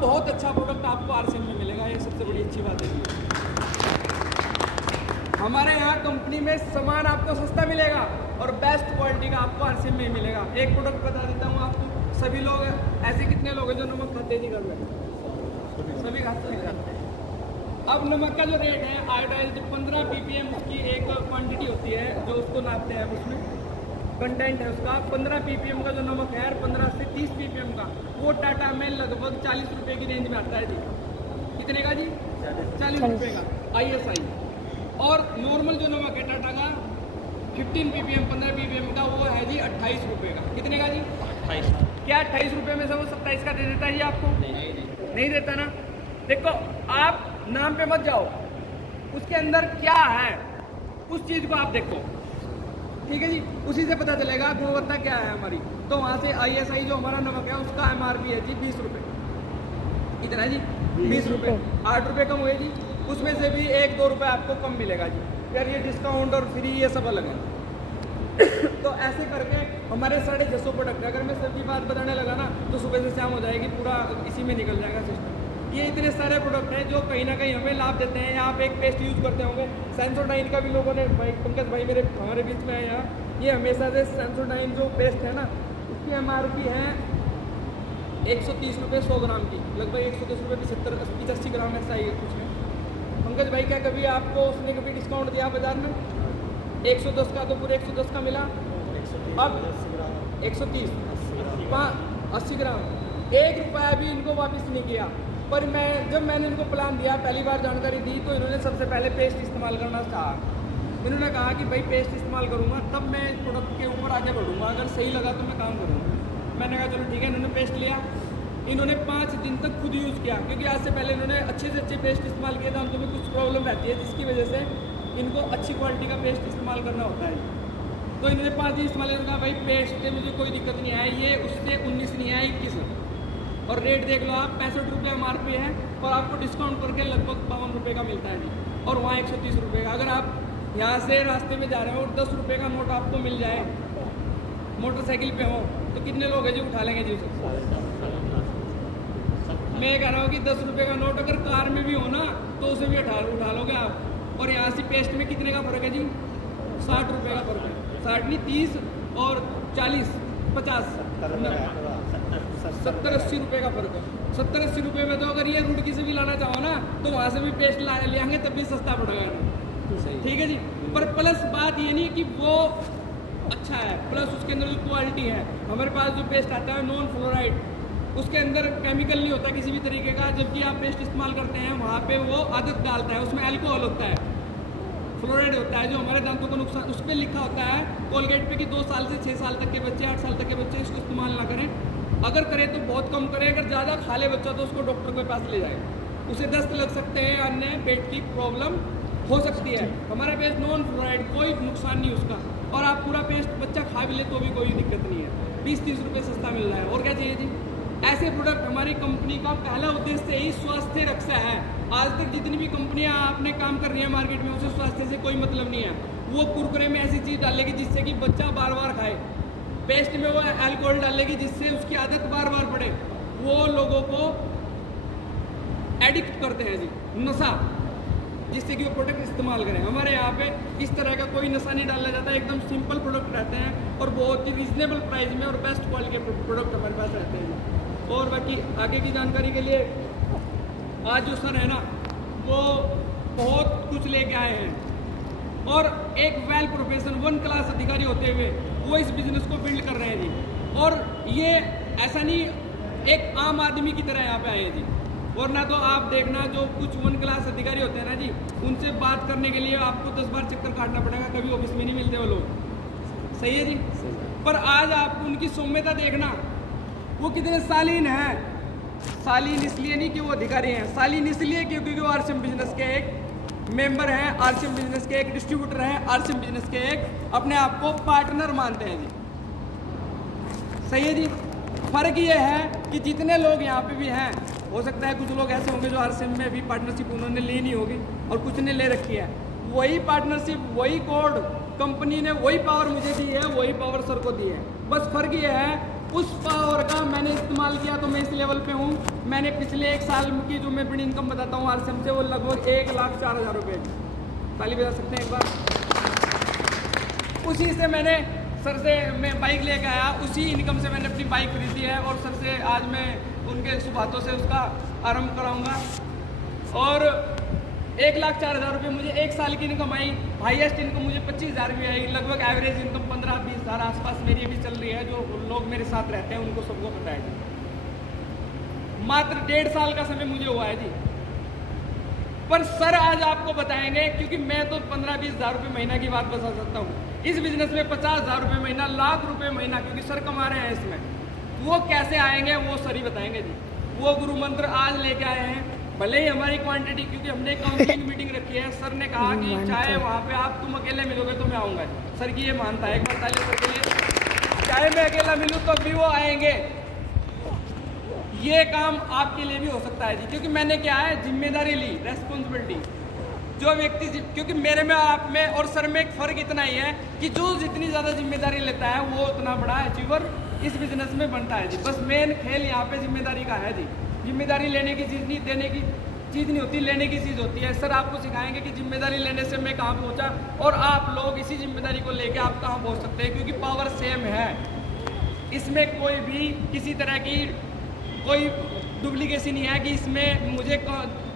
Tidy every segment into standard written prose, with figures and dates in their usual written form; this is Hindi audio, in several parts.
बहुत अच्छा प्रोडक्ट आपको आरसीएम में मिलेगा, ये सबसे बड़ी अच्छी बात है। हमारे यहाँ कंपनी में सामान आपको सस्ता मिलेगा और बेस्ट क्वालिटी का आपको आरसीएम में मिलेगा। एक प्रोडक्ट बता देता हूँ आपको, सभी लोग ऐसे कितने लोग हैं जो नमक खाते जी घर में? सभी खाते हैं। अब नमक का जो रेट है आयोडाइज्ड 15 ppm उसकी एक क्वांटिटी होती है जो उसको नापते हैं, उसमें कंटेंट है उसका 15 ppm का जो नमक है 15 से 30 ppm का, वो टाटा में लगभग 40 रुपये की रेंज में आता है जी। कितने का जी? 40 रुपये का ISI। और नॉर्मल जो नमक है टाटा का 15 ppm 15 ppm का वो है जी 28 रुपये का। कितने का जी? 28। क्या 28 रुपये में से वो 27 का दे देता है जी आपको? नहीं देता ना। देखो आप नाम पे मत जाओ, उसके अंदर क्या है उस चीज को आप देखो, ठीक है जी, उसी से पता चलेगा गुणवत्ता क्या है हमारी। तो वहां से ISI जो हमारा नमक है उसका MRP है जी 20 रुपये। कितना जी? 20 रुपये। 8 रुपये कम हुए जी, उसमें से भी 1-2 रुपये आपको कम मिलेगा जी। यार ये डिस्काउंट और फ्री ये सब अलग है। तो ऐसे करके हमारे 650 प्रोडक्ट है। अगर मैं सबकी बात बताने लगा ना तो सुबह से शाम हो जाएगी, पूरा इसी में निकल जाएगा सिस्टम। ये इतने सारे प्रोडक्ट हैं जो कहीं ना कहीं हमें लाभ देते हैं। यहाँ पे एक पेस्ट यूज़ करते होंगे सेंसोडाइन का भी लोगों ने, भाई पंकज भाई मेरे हमारे बीच में है यहाँ, ये हमेशा से सेंसोडाइन जो पेस्ट है ना उसकी MRP है 130 रुपये 100 ग्राम की, लगभग 110 रुपये 75-80 ग्राम ऐसा ही है कुछ है। पंकज भाई क्या कभी आपको उसने कभी डिस्काउंट दिया बाजार में? 110 का तो पूरे 110 का मिला, अब 130 80 ग्राम, 1 रुपया भी इनको वापस नहीं किया। पर जब मैंने इनको प्लान दिया, पहली बार जानकारी दी, तो इन्होंने सबसे पहले पेस्ट इस्तेमाल करना कहा। इन्होंने कहा कि भाई पेस्ट इस्तेमाल करूँगा तब मैं इस प्रोडक्ट के ऊपर आगे बढ़ूँगा, अगर सही लगा तो मैं काम करूँगा। मैंने कहा चलो ठीक है। इन्होंने पेस्ट लिया, इन्होंने 5 दिन तक खुद यूज़ किया, क्योंकि आज से पहले इन्होंने अच्छे से अच्छे पेस्ट इस्तेमाल किए थे। उनको भी कुछ प्रॉब्लम रहती है जिसकी वजह से इनको अच्छी क्वालिटी का पेस्ट इस्तेमाल करना होता है। तो इन्होंने 5 दिन इस्तेमाल किया, भाई पेस्ट से मुझे कोई दिक्कत नहीं आई, ये उससे 19 नहीं आया 21। और रेट देख लो आप, 65 रुपये MRP है और आपको डिस्काउंट करके लगभग 52 रुपये का मिलता है जी, और वहाँ 130 रुपये का। अगर आप यहाँ से रास्ते में जा रहे हो और 10 रुपये का नोट आपको मिल जाए, मोटरसाइकिल पे हो, तो कितने लोग हैं जी उठा लेंगे जी उसे? मैं कह रहा हूँ कि 10 रुपये का नोट अगर कार में भी हो ना तो उसे भी उठा लोगे आप। और यहाँ से पेस्ट में कितने का फ़र्क है जी? 60 रुपये का फ़र्क है। 60 नहीं 30 और 40 50 70-80 रुपये का फ़र्क है। 70-80 रुपये में तो अगर ये रुड़की से भी लाना चाहो ना तो वहाँ से भी पेस्ट ले आएंगे तब भी सस्ता पड़ेगा। ठीक है जी। पर प्लस बात ये नहीं कि वो अच्छा है, प्लस उसके अंदर जो क्वालिटी है। हमारे पास जो पेस्ट आता है नॉन फ्लोराइड, उसके अंदर केमिकल नहीं होता किसी भी तरीके का, जबकि आप पेस्ट इस्तेमाल करते हैं वहाँ पे वो आदत डालता है, उसमें अल्कोहल होता है, फ्लोराइड होता है जो हमारे दांतों को नुकसान। उस पर लिखा होता है कोलगेट पे कि 2 साल से 6 साल तक के बच्चे, 8 साल तक के बच्चे इसको इस्तेमाल ना करें। अगर करें तो बहुत कम करें, अगर ज़्यादा खा ले बच्चा तो उसको डॉक्टर के पास ले जाए, उसे दस्त लग सकते हैं, अन्य पेट की प्रॉब्लम हो सकती है। हमारा पेस्ट नॉन फ्लोराइड, कोई नुकसान नहीं उसका, और आप पूरा पेस्ट बच्चा खा भी ले तो भी कोई दिक्कत नहीं है। 20-30 रुपये सस्ता मिल रहा है, और क्या चाहिए जी? ऐसे प्रोडक्ट हमारी कंपनी का पहला उद्देश्य ही स्वास्थ्य रक्षा है। आज तक जितनी भी कंपनियां आपने काम कर रही है मार्केट में, उसे स्वास्थ्य से कोई मतलब नहीं है। वो कुरकुरे में ऐसी चीज़ डालेगी जिससे कि बच्चा बार बार खाए, पेस्ट में वो अल्कोहल डालेगी जिससे उसकी आदत बार बार पड़े, वो लोगों को एडिक्ट करते हैं जी, नशा, जिससे कि वो प्रोडक्ट इस्तेमाल करें। हमारे यहाँ पे इस तरह का कोई नशा नहीं डाला जाता है, एकदम सिंपल प्रोडक्ट रहते हैं और बहुत ही रीजनेबल प्राइस में और बेस्ट क्वालिटी के प्रोडक्ट हमारे पास रहते हैं। और बाकी आगे की जानकारी के लिए आज जो सर है ना वो बहुत कुछ लेके आए हैं, और एक वेल प्रोफेशन 1 क्लास अधिकारी होते हुए वो इस बिजनेस को बिल्ड कर रहे हैं जी। और ये ऐसा नहीं एक आम आदमी की तरह यहाँ पे आए हैं जी, वरना तो आप देखना जो कुछ 1 क्लास अधिकारी होते हैं ना जी, उनसे बात करने के लिए आपको 10 बार चक्कर काटना पड़ेगा, कभी ऑफिस में नहीं मिलते वो लोग। सही है जी। पर आज आप उनकी सौम्यता देखना, वो कितने शालीन हैं। शालीन इसलिए नहीं कि वो अधिकारी हैं, शालीन इसलिए क्योंकि वो आरसीएम बिजनेस के एक मेंबर हैं, आरसीएम बिजनेस के एक डिस्ट्रीब्यूटर हैं, आरसीएम बिजनेस के एक अपने आप को पार्टनर मानते हैं जी। सही है जी। फर्क ये है कि जितने लोग यहाँ पे भी हैं, हो सकता है कुछ लोग ऐसे होंगे जो आरसीएम में भी पार्टनरशिप उन्होंने ली नहीं होगी और कुछ ने ले रखी है। वही पार्टनरशिप, वही कोड कंपनी ने, वही पावर मुझे दी है, वही पावर सर को दी है। बस फर्क ये है उस पावर का मैंने इस्तेमाल किया तो मैं इस लेवल पे हूँ, मैंने पिछले 1 साल की जो मैं अपनी इनकम बताता हूँ आरसीएम से, वो लगभग 1,04,000 रुपये। ताली बजा सकते हैं एक बार। उसी से मैंने सर से मैं बाइक लेके आया, उसी इनकम से मैंने अपनी बाइक खरीदी है और सर से आज मैं उनके शुभ हाथों से उसका आरंभ कराऊंगा। और 1,04,000 रुपये मुझे 1 साल की इनकम आई। हाईएस्ट इनकम मुझे 25,000 भी आई। लगभग एवरेज इनकम 15-20,000 आसपास मेरी अभी चल रही है। जो लोग मेरे साथ रहते हैं उनको सबको पता है जी। मात्र 1.5 साल का समय मुझे हुआ है जी। पर सर आज आपको बताएंगे, क्योंकि मैं तो 15-20 हज़ार रुपये महीना की बात बता सकता हूँ। इस बिजनेस में 50,000 रुपये महीना, लाख रुपये महीना, क्योंकि सर कमा रहे हैं इसमें, वो कैसे आएंगे वो सर ही बताएंगे जी। वो गुरु मंत्र आज लेके आए हैं। भले ही हमारी क्वांटिटी, क्योंकि हमने काउंसलिंग मीटिंग रखी है, सर ने कहा कि चाहे वहाँ पे आप तुम अकेले मिलोगे तो मैं आऊँगा। सर की ये मानता है, एक बार ताली सर के लिए। चाहे मैं अकेला मिलूँ तो भी वो आएंगे। ये काम आपके लिए भी हो सकता है जी, क्योंकि मैंने क्या है, जिम्मेदारी ली, रेस्पॉन्सिबिलिटी। जो व्यक्ति, क्योंकि मेरे में, आप में और सर में एक फ़र्क इतना ही है कि जो जितनी ज़्यादा जिम्मेदारी लेता है वो उतना बड़ा अचीवर इस बिज़नेस में बनता है जी। बस मेन खेल यहाँ पे जिम्मेदारी का है जी। जिम्मेदारी लेने की चीज़ नहीं, देने की चीज़ नहीं होती, लेने की चीज़ होती है। सर आपको सिखाएंगे कि जिम्मेदारी लेने से मैं कहाँ पहुँचा और आप लोग इसी जिम्मेदारी को लेकर आप कहाँ पहुँच सकते हैं, क्योंकि पावर सेम है। इसमें कोई भी किसी तरह की कोई डुप्लीकेसी नहीं है कि इसमें मुझे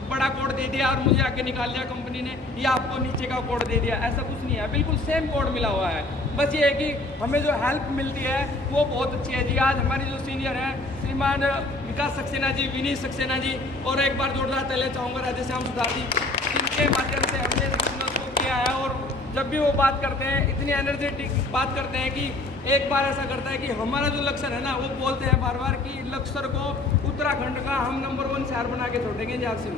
बड़ा कोड दे दिया और मुझे आगे निकाल दिया कंपनी ने, या आपको नीचे का कोड दे दिया, ऐसा कुछ नहीं है। बिल्कुल सेम कोड मिला हुआ है। बस ये है कि हमें जो हेल्प मिलती है वो बहुत अच्छी है जी। आज हमारी जो सीनियर हैं श्रीमान विकास सक्सेना जी, विनीत सक्सेना जी, और एक बार जोरदार तालियां चाहूँगा राधेश्याम सुधार जी, जिनके माध्यम से हमने इस बिजनेस को किया है। और जब भी वो बात करते हैं, इतनी एनर्जेटिक बात करते हैं कि एक बार ऐसा करता है कि हमारा जो लक्ष्य है ना, वो बोलते हैं बार बार कि लक्ष्य को उत्तराखंड का हम नंबर 1 शहर बना के छोड़ेंगे झारसिंह।